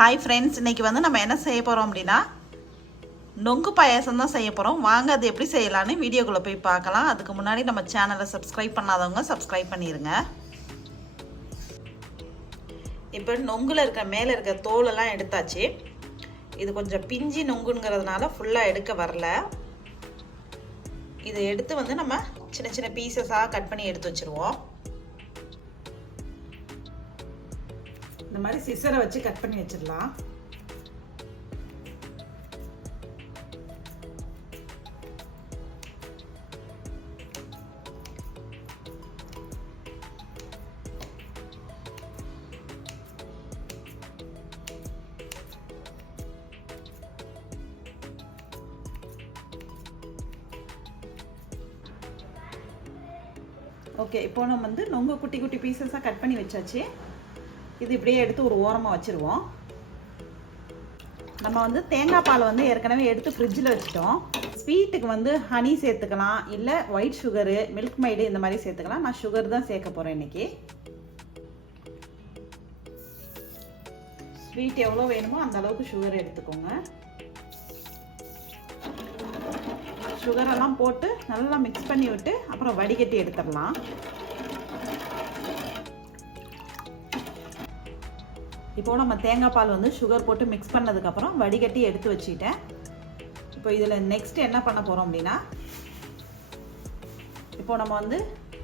Hi friends இன்னைக்கு வந்து நம்ம என்ன செய்ய போகிறோம் அப்படின்னா நொங்கு பாயாசம் தான் செய்ய போகிறோம் வாங்க அது எப்படி செய்யலான்னு வீடியோக்குள்ளே போய் பார்க்கலாம். அதுக்கு முன்னாடி நம்ம சேனலை சப்ஸ்கிரைப் பண்ணாதவங்க சப்ஸ்கிரைப் பண்ணிடுங்க இப்போ நொங்கில் இருக்க மேலே இருக்க தோலெல்லாம் எடுத்தாச்சு. இது கொஞ்சம் பிஞ்சி நொங்குங்கிறதுனால ஃபுல்லாக எடுக்க வரல. இதை எடுத்து வந்து நம்ம சின்ன சின்ன பீசஸாக கட் பண்ணி எடுத்து வச்சுருவோம். இந்த மாதிரி சிசரை வச்சு கட் பண்ணி வச்சிடலாம். ஓகே இப்போ நம்ம வந்து நொங்க குட்டி குட்டி பீசஸாக கட் பண்ணி வச்சாச்சு. இது இப்படியே எடுத்து ஒரு ஓரமாக வச்சுருவோம். நம்ம வந்து தேங்காய் பால் வந்து ஏற்கனவே எடுத்து ஃப்ரிட்ஜில் வச்சுட்டோம். ஸ்வீட்டுக்கு வந்து ஹனி சேர்த்துக்கலாம். இல்லை ஒயிட் சுகரு மில்க் மைடு இந்த மாதிரி சேர்த்துக்கலாம். நான் சுகர் தான் சேர்க்க போகிறேன் இன்னைக்கு. ஸ்வீட் எவ்வளோ வேணுமோ அந்த அளவுக்கு சுகர் எடுத்துக்கோங்க. சுகரெல்லாம் போட்டு நல்லா மிக்ஸ் பண்ணி விட்டு அப்புறம் வடிகட்டி எடுத்துடலாம். இப்போ நம்ம தேங்காய் பால் வந்து சுகர் போட்டு மிக்ஸ் பண்ணதுக்கப்புறம் வடிகட்டி எடுத்து வச்சுட்டேன் இப்போ இதில் நெக்ஸ்ட் என்ன பண்ண போகிறோம் அப்படின்னா இப்போ நம்ம வந்து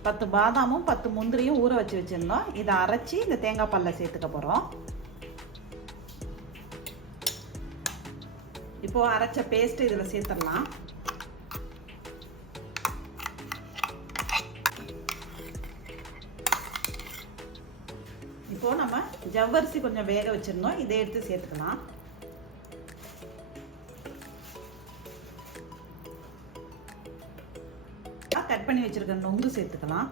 பத்து பாதாமும் பத்து முந்திரியும் ஊற வச்சு வச்சுருந்தோம். இதை அரைச்சி இந்த தேங்காய் பாலில் சேர்த்துக்க போகிறோம் இப்போ அரைச்ச பேஸ்ட்டு இதில் சேர்த்துடலாம். இப்போது நம்ம ஜவ்வரிசி கொஞ்சம் வேக வச்சிருந்தோம். இதை எடுத்து சேர்த்துக்கலாம். கட் பண்ணி வச்சுருக்க நொங்கு சேர்த்துக்கலாம்.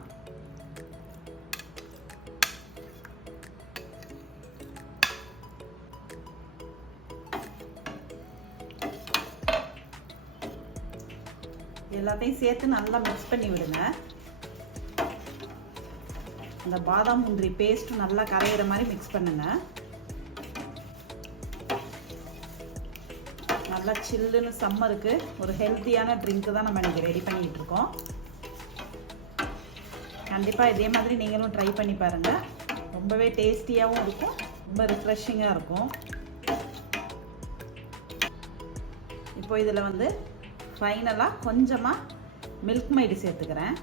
எல்லாத்தையும் சேர்த்து நல்லா மிக்ஸ் பண்ணி விடுங்க. அந்த பாதாம் முந்திரி பேஸ்ட்டும் நல்லா கரையிற மாதிரி மிக்ஸ் பண்ணுங்க. நல்லா சில்லுன்னு சம்மருக்கு ஒரு ஹெல்த்தியான ட்ரிங்க் தான் நம்ம இன்றைக்கி ரெடி பண்ணிட்டு இருக்கோம். கண்டிப்பாக இதே மாதிரி நீங்களும் ட்ரை பண்ணி பாருங்கள் ரொம்பவே டேஸ்டியாகவும் இருக்கும். ரொம்ப ரிஃப்ரெஷிங்காக இருக்கும். இப்போ இதில் வந்து ஃபைனலாக கொஞ்சமாக மில்க் மைடு சேர்த்துக்கிறேன்.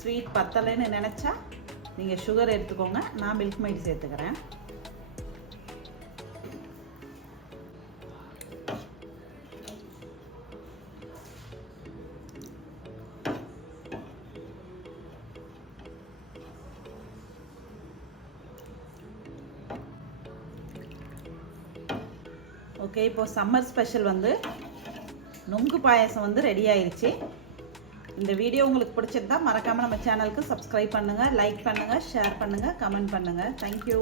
ஸ்வீட் பத்தலைன்னு நினச்சா நீங்கள் சுகர் எடுத்துக்கோங்க. நான் மில்க் மைட் சேர்த்துக்கிறேன். ஓகே இப்போ சம்மர் ஸ்பெஷல் வந்து நொங்கு பாயசம் வந்து ரெடி ஆயிடுச்சு இந்த வீடியோ உங்களுக்கு பிடிச்சிருந்தா மறக்காமல் நம்ம சேனலுக்கு சப்ஸ்கிரைப் பண்ணுங்கள் லைக் பண்ணுங்கள் ஷேர் பண்ணுங்கள் கமெண்ட் பண்ணுங்கள் தேங்க்யூ